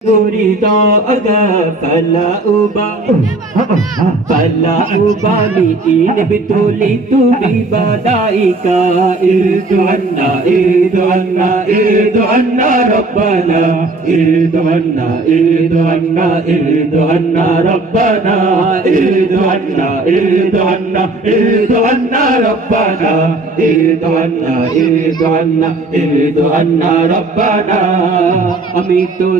Urida aga fala ubali in bituli tu bibadaika irdu anna rabbana irdu anna rabbana irdu anna rabbana irdu anna rabbana ami to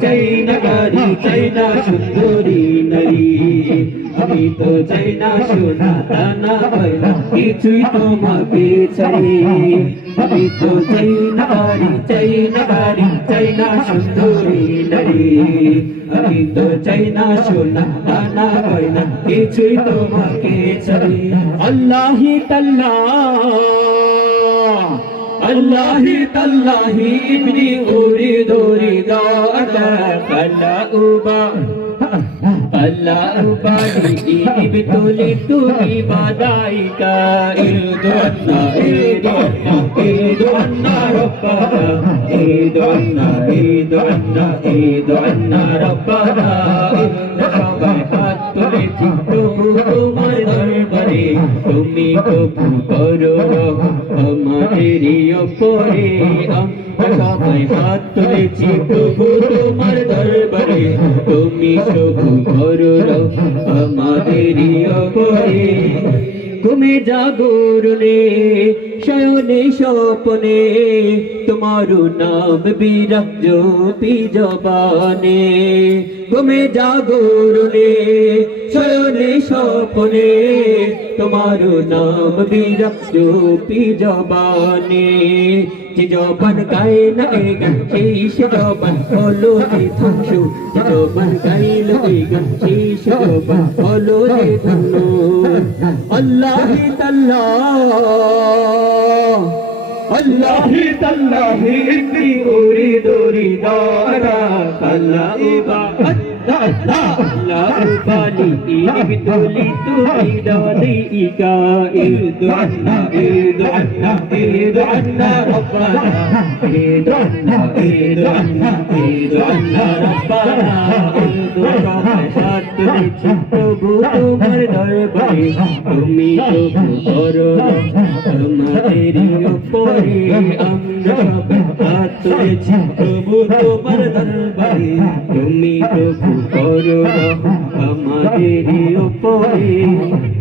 চাই না গাড়ি চাই না সুন্দরী নারী আমি তো চাই না সোনা দানা পয়সা কিছুই তোমাকে চাই আমি তো চাই না গাড়ি চাই না সুন্দরী নারী আমি তো চাই না সোনা দানা পয়সা কিছুই তোমাকে চাই আল্লাহি Allahi tallahi ibni uridu ridaka fala ubali ibtulitu bibadaika irdu anna rabbana সবাই হাত তুলেছি প্রভু তোমার দরবারে তুমি কবু করো আমাদেরই ওপরে আমরা সবাই হাত তুলেছি প্রভু তোমার দরবারে তুমি কবু করো আমাদেরই ওপরে ঘুমে জাগরণে শয়নে স্বপনে তোমার নাম বিরাজ জপি জবানে ঘুমে জাগরণে শয়নে স্বপনে তোমার নাম বিরাজ জপি জবানে যে জবান গায়ে না এই গান সেই সে জবান হলো যে ধ্বংস যে জবান গাইল এই গান সেই সে জবান হলো যে ধ্বংস আল্লাহি তাল্লাহি ইন্নি উরিদু রিদাকা ফালা ubali ibtulitu bidadika irdu anna rabbana irdu anna rabbana irdu হাত তুলেছি প্রভু তোমার দরবারে তুমি কবু করো আমাদেরই ওপরে আমরা সবাই হাত তুলেছি প্রভু তোমার দরবারে তুমি কবু করো আমাদেরই ওপরে